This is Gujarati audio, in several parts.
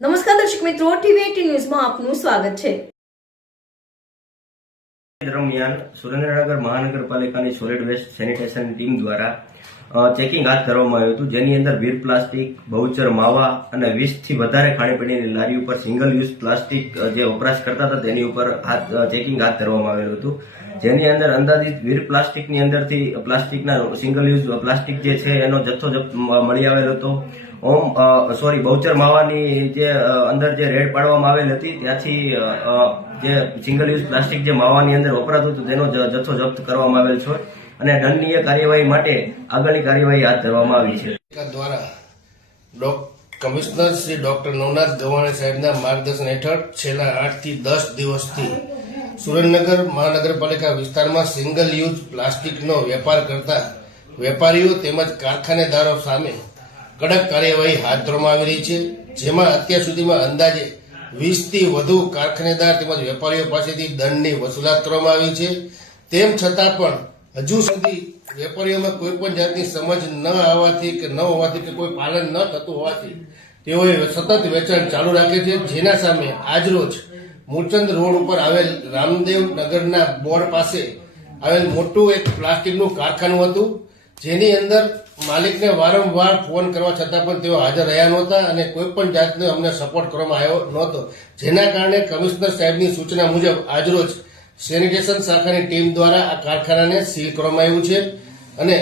નમસ્કાર દર્શક મિત્રો, ટીવી18 ન્યૂઝમાં આપનું સ્વાગત છે। દરમિયાન સુરેન્દ્રનગર મહાનગરપાલિકાની સોલિડ વેસ્ટ સેનિટેશન ટીમ દ્વારા ચેકિંગ હાથ ધરવામાં આવ્યું હતું, જેની અંદર વીર પ્લાસ્ટિક, બહુચર માવા અને 20 થી વધારે ખાણીપીણીની લારી ઉપર સિંગલ યુઝ પ્લાસ્ટિક જે વપરાશ કરતા હતા તેની ઉપર ચેકિંગ હાથ ધરવામાં આવેલું હતું, જેની અંદર અંદાજિત વીર પ્લાસ્ટિકની અંદરથી પ્લાસ્ટિકના સિંગલ યુઝ પ્લાસ્ટિક જે છે એનો જથ્થો મળી આવેલો હતો। બહુચર માવાની જે અંદર જે રેડ પાડવામાં આવેલ હતી ત્યાંથી જે સિંગલ યુઝ પ્લાસ્ટિક જે માવાની અંદર વપરાતું હતું તેનો જથ્થો જપ્ત કરવામાં આવેલ છે અને દંડનીય કાર્યવાહી માટે આગળની કાર્યવાહી હાથ ધરવામાં આવી છે। દ્વારા કમિશનર શ્રી ડોક્ટર નવનાથ ગવાણી સાહેબના માર્ગદર્શન હેઠળ છેલ્લા 8 થી 10 દિવસથી સુરેન્દ્રનગર મહાનગરપાલિકા વિસ્તારમાં સિંગલ યુઝ પ્લાસ્ટિકનો વેપાર કરતા વેપારીઓ તેમજ કારખાનેદારો સામે કડક કાર્યવાહી હાથ ધરવામાં આવી રહી છે, જેમાં અત્યાર સુધીમાં અંદાજે 20 થી વધુ કારખાનેદાર તેમજ વેપારીઓ પાસેથી દંડની વસૂલાત કરવામાં આવી છે। તેમ છતાં પણ હજુ સુધી વેપારીઓમાં કોઈ પણ જાતની સમજ ન આવવાથી કે ન હોવાથી કે કોઈ પાલન ન થતું હોવાથી તેઓએ સતત વેચાણ ચાલુ રાખે છે, જેના સામે આજરોજ મૂળચંદ રોડ ઉપર આવેલ રામદેવ નગરના બોર્ડ પાસે આવેલ મોટું એક પ્લાસ્ટિકનું કારખાનું હતું, જેની અંદર માલિકને વારંવાર ફોન કરવા છતાં પણ તેઓ હાજર રહ્યા નહોતા અને કોઈ પણ જાતનો અમને સપોર્ટ કરવામાં આવ્યો નહોતો, જેના કારણે કમિશનર સાહેબની સૂચના મુજબ આજરોજ સેનિટેશન શાખાની ટીમ દ્વારા આ કારખાનાને સીલ કરવામાં આવ્યું છે અને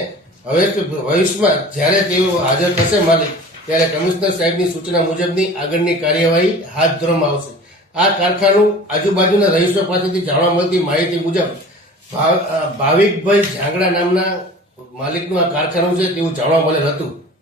હવે ભવિષ્યમાં જ્યારે તેઓ હાજર થશે માલિક, ત્યારે કમિશનર સાહેબની સૂચના મુજબની આગળની કાર્યવાહી હાથ ધરવામાં આવશે। આ કારખાનું આજુબાજુના રહીશો પાસેથી જાણવા મળતી માહિતી મુજબ ભાવિકભાઈ ઝાંગડા નામના માલિકનું આ કારખાનું છે તેવું જાણવા મળેલ હતું।